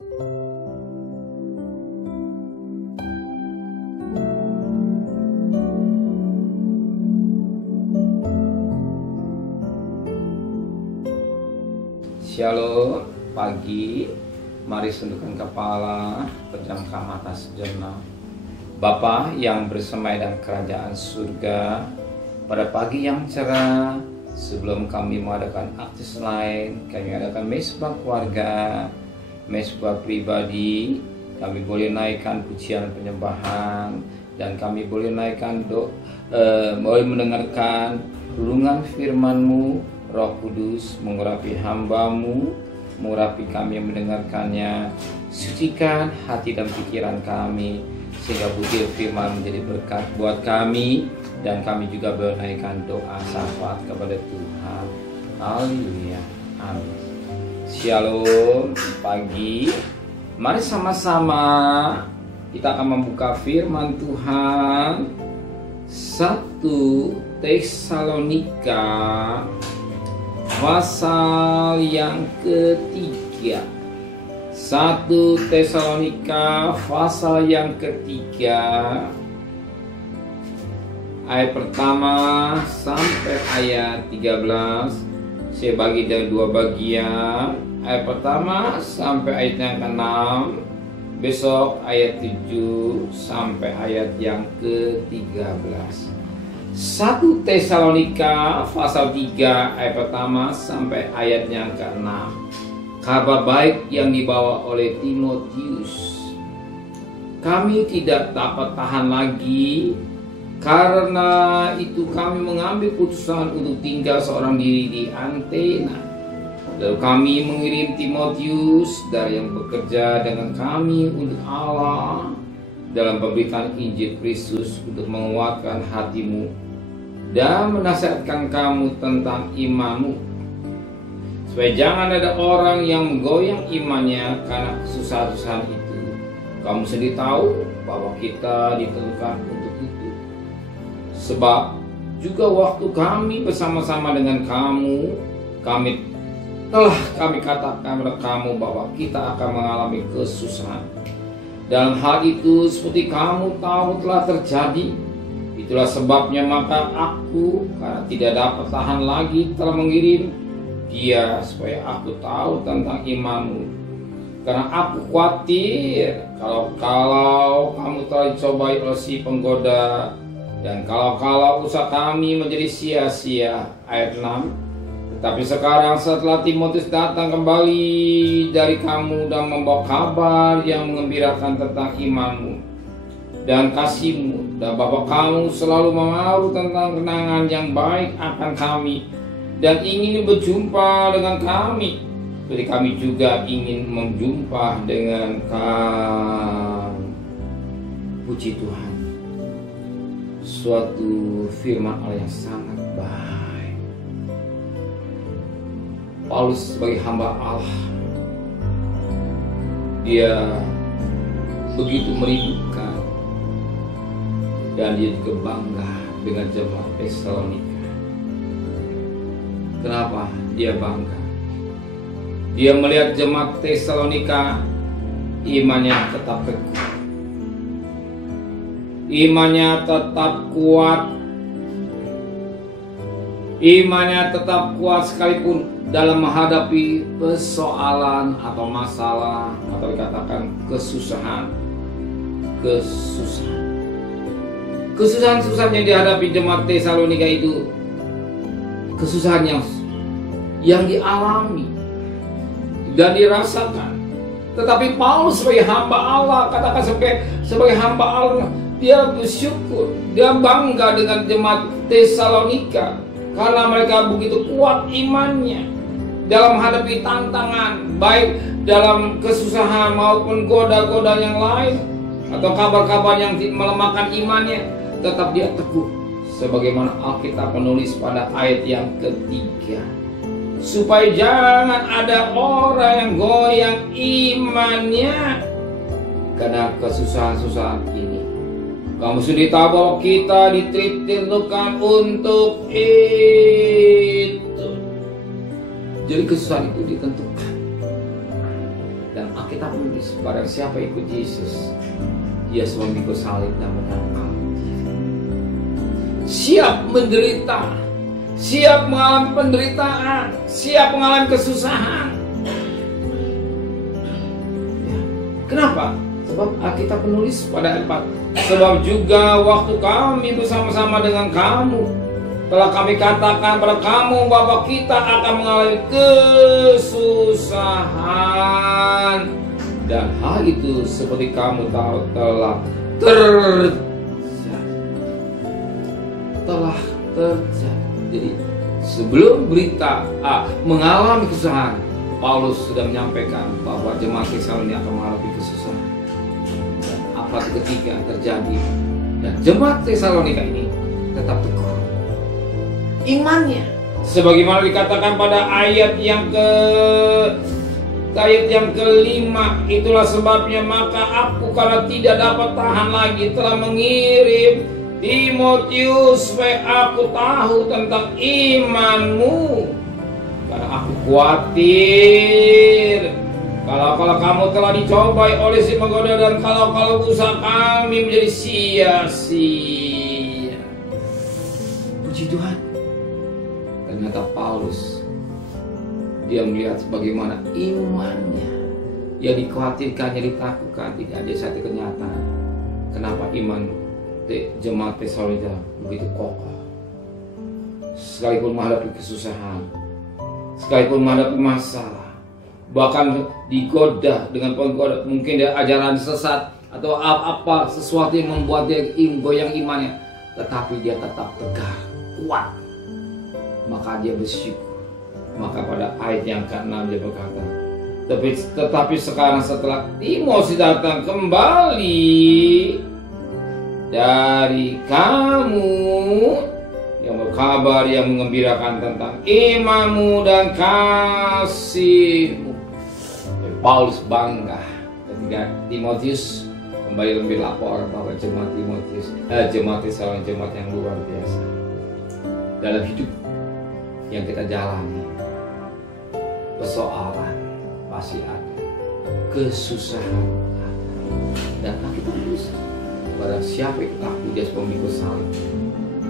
Shalom, pagi, mari tundukkan kepala, pejamkan mata sejenak. Bapa yang bersemai dalam kerajaan surga, pada pagi yang cerah, sebelum kami mengadakan aktivitas lain, kami adakan mesbah keluarga, mesbah pribadi, kami boleh naikkan pujian penyembahan, dan kami boleh naikkan boleh mendengarkan renungan firman-Mu. Roh Kudus mengurapi hamba-Mu, mengurapi kami yang mendengarkannya, sucikan hati dan pikiran kami, sehingga butir firman menjadi berkat buat kami, dan kami juga menaikkan doa syafaat kepada Tuhan. Haleluya, amin. Shalom, pagi, mari sama-sama kita akan membuka firman Tuhan. 1 Tesalonika pasal yang ketiga. 1 Tesalonika pasal yang ketiga, ayat pertama sampai ayat 13. Saya bagi dari dua bagian. Ayat pertama sampai ayat yang ke-6. Besok ayat 7 sampai ayat yang ke-13. 1 Tesalonika pasal 3 ayat pertama sampai ayat yang ke-6. Kabar baik yang dibawa oleh Timotius. Kami tidak dapat tahan lagi, karena itu kami mengambil keputusan untuk tinggal seorang diri di Athena. Lalu kami mengirim Timotius dari yang bekerja dengan kami untuk Allah dalam pemberitaan Injil Kristus, untuk menguatkan hatimu dan menasihatkan kamu tentang imanmu, supaya jangan ada orang yang menggoyang imannya karena kesusahan-kesusahan itu. Kamu sendiri tahu bahwa kita ditentukan untuk itu. Sebab juga waktu kami bersama-sama dengan kamu, kami katakan kepada kamu bahwa kita akan mengalami kesusahan. Dan hal itu seperti kamu tahu telah terjadi. Itulah sebabnya maka aku, karena tidak dapat tahan lagi, telah mengirim dia supaya aku tahu tentang imanmu. Karena aku khawatir kalau kamu telah dicobai oleh si penggoda, dan kalau usaha kami menjadi sia-sia. Ayat 6. Tetapi sekarang setelah Timotius datang kembali dari kamu dan membawa kabar yang mengembirakan tentang imanmu dan kasihmu, dan bahwa kamu selalu menaruh tentang kenangan yang baik akan kami dan ingin berjumpa dengan kami, jadi kami juga ingin menjumpa dengan kamu. Puji Tuhan. Suatu firman Allah yang sangat baik. Paulus sebagai hamba Allah, dia begitu merindukan dan dia juga bangga dengan jemaat Tesalonika. Kenapa dia bangga? Dia melihat jemaat Tesalonika imannya tetap teguh, imannya tetap kuat, imannya tetap kuat sekalipun dalam menghadapi persoalan atau masalah, atau dikatakan kesusahan yang dihadapi jemaat Tesalonika itu kesusahan yang dialami dan dirasakan. Tetapi Paulus sebagai hamba Allah, katakan sebagai hamba Allah, dia bersyukur, dia bangga dengan jemaat Tesalonika karena mereka begitu kuat imannya dalam menghadapi tantangan, baik dalam kesusahan maupun goda-goda yang lain atau kabar-kabar yang melemahkan imannya, tetap dia teguh. Sebagaimana Alkitab menulis pada ayat yang ketiga, supaya jangan ada orang yang goyang imannya karena kesusahan-kesusahan ini. Kamu sudah tahu bahwa kita ditentukan untuk itu. Jadi kesusahan itu ditentukan. Dan Alkitab menulis, barang siapa ikut Yesus, dia memikul salib dan menyangkal diri. Siap menderita, siap mengalami penderitaan, siap mengalami kesusahan. Ya. Kenapa? Sebab Alkitab menulis pada 4. Sebab juga waktu kami bersama-sama dengan kamu, telah kami katakan pada kamu bahwa kita akan mengalami kesusahan. Dan hal itu seperti kamu tahu telah terjadi. Jadi sebelum berita mengalami kesusahan, Paulus sudah menyampaikan bahwa jemaat Tesalonika akan mengalami kesusahan. Dan apa ketika terjadi, dan jemaat Tesalonika ini tetap teguh imannya, sebagaimana dikatakan pada ayat yang kelima. Itulah sebabnya maka aku, karena tidak dapat tahan lagi, telah mengirim Timotius supaya aku tahu tentang imanmu, karena aku khawatir kalau kamu telah dicobai oleh si menggoda, dan kalau usaha kami menjadi sia-sia. Puji Tuhan. Ternyata Paulus, dia melihat bagaimana imannya yang dikhawatirkannya, ditakutkan, tidak ada satu kenyataan. Kenapa iman jemaat Tesalonika begitu kokoh, sekalipun menghadapi kesusahan, sekalipun menghadapi masalah, bahkan digoda dengan penggoda, mungkin dia ajaran sesat atau apa sesuatu yang membuat dia goyang imannya, tetapi dia tetap tegar, kuat. Maka dia bersyukur. Maka pada ayat yang ke-6 dia berkata, tetapi sekarang setelah Timotius datang kembali dari kamu, yang berkabar, yang mengembirakan tentang imanmu dan kasihmu. Paulus bangga ketika Timotius kembali lebih lapor bahwa jemaat Tesalonika jemaat yang luar biasa. Dalam hidup yang kita jalani, persoalan pasti ada, kesusahan ada, dan kita bisa. Barang siapa yang takut, dia pemikul salib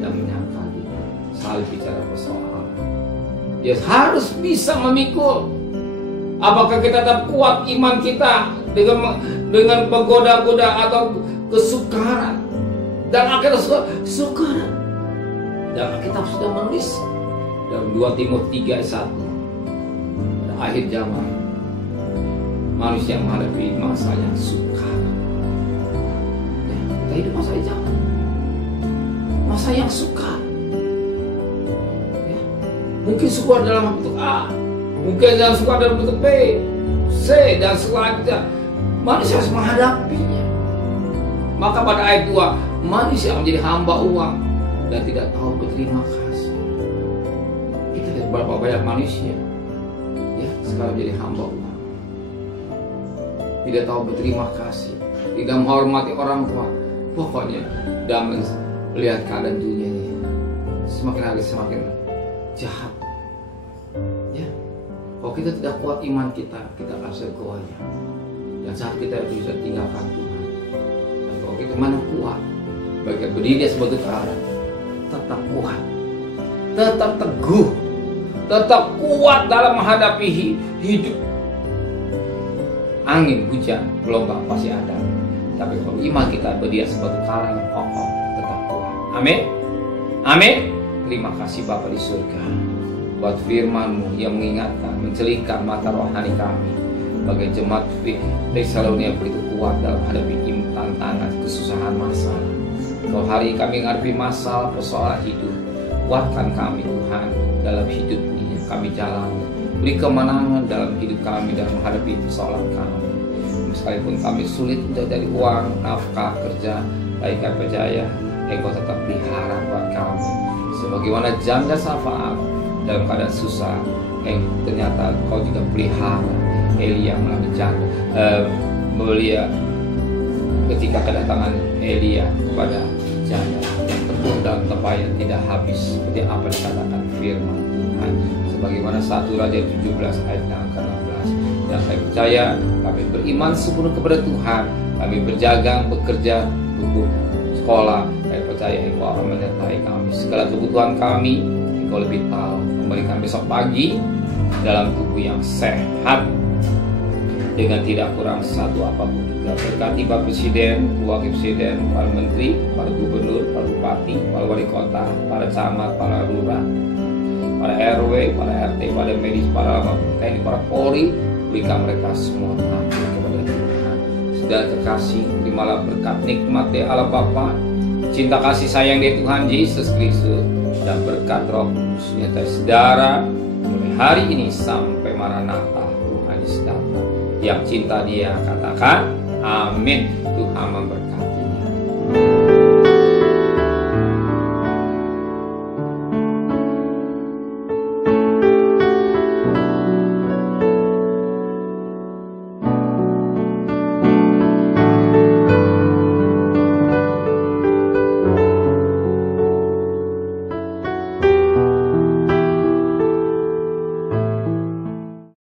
dan menyangkal diri. Salib bicara persoalan, dia harus bisa memikul. Apakah kita tetap kuat iman kita dengan penggoda-goda atau kesukaran? Dan akhirnya kesukaran. Dan kita sudah menulis dalam 2 Timotius 3 ayat 1, pada akhir zaman manusia menghadapi masa yang sukar. Ya, kita hidup masa zaman, masa yang sukar. Ya, mungkin sukar dalam bentuk A, mungkin dalam sukar dalam bentuk B, C, dan selanjutnya. Manusia harus menghadapinya. Maka pada ayat 2, manusia menjadi hamba uang dan tidak tahu berterima kasih. Kita lihat berapa banyak manusia ya sekarang jadi hamba uang, tidak tahu berterima kasih, tidak menghormati orang tua. Pokoknya dan melihat keadaan dunia ini semakin hari semakin jahat ya. Kalau kita tidak kuat iman kita akan goyah, dan saat kita bisa tinggalkan Tuhan. Dan kalau kita mana kuat bagian berdiri sebagai karang, tetap kuat, tetap teguh, tetap kuat dalam menghadapi hidup. Angin, hujan, gelombang pasti ada, tapi kalau iman kita berdiri sebagai karang yang kokoh, tetap kuat. Amin. Amin. Terima kasih Bapa di surga buat firman-Mu yang mengingatkan, mencelingkan mata rohani kami bagi jemaat Tesalonika begitu kuat dalam menghadapi tantangan, kesusahan, masalah. Kalau hari kami menghadapi masalah, persoalan hidup, kuatkan kami Tuhan dalam hidup ini yang kami jalani. Beri kemenangan dalam hidup kami dalam menghadapi persoalan kami. Sekalipun kami sulit untuk dari uang, nafkah, kerja, baik kami percaya Engkau tetap pelihara buat kami. Sebagaimana janda Safaat dalam keadaan susah, ternyata Kau juga pelihara Elia melalui janda, melihat ketika kedatangan Elia kepada janda yang tekun dalam tempayan tidak habis, seperti apa dikatakan firman Tuhan. Sebagaimana 1 Raja 17 ayat yang ke-16, Dan kami percaya, kami beriman sepenuh kepada Tuhan. Kami berjaga, bekerja, sekolah. Kami percaya Engkau akan menyertai kami. Segala kebutuhan kami, Engkau lebih tahu. Kembalikan besok pagi dalam tubuh yang sehat, dengan tidak kurang satu apapun juga. Berkati Bapak Presiden, Wakil Presiden, para Menteri, para Gubernur, para Bupati, para Wali Kota, para Camat, para Lurah, para RW, para RT, para medis, para TNI, para Polri. Berikan mereka semua takut kepada Tuhan. Segala kekasih, terimalah berkat nikmat dari Allah Bapa, cinta kasih sayang dari Tuhan Yesus Kristus, dan berkat Roh Kudus menyertai saudara mulai hari ini sampai Maranatha Tuhan Yesus datang. Yang cinta dia katakan amin. Tuhan memberkati.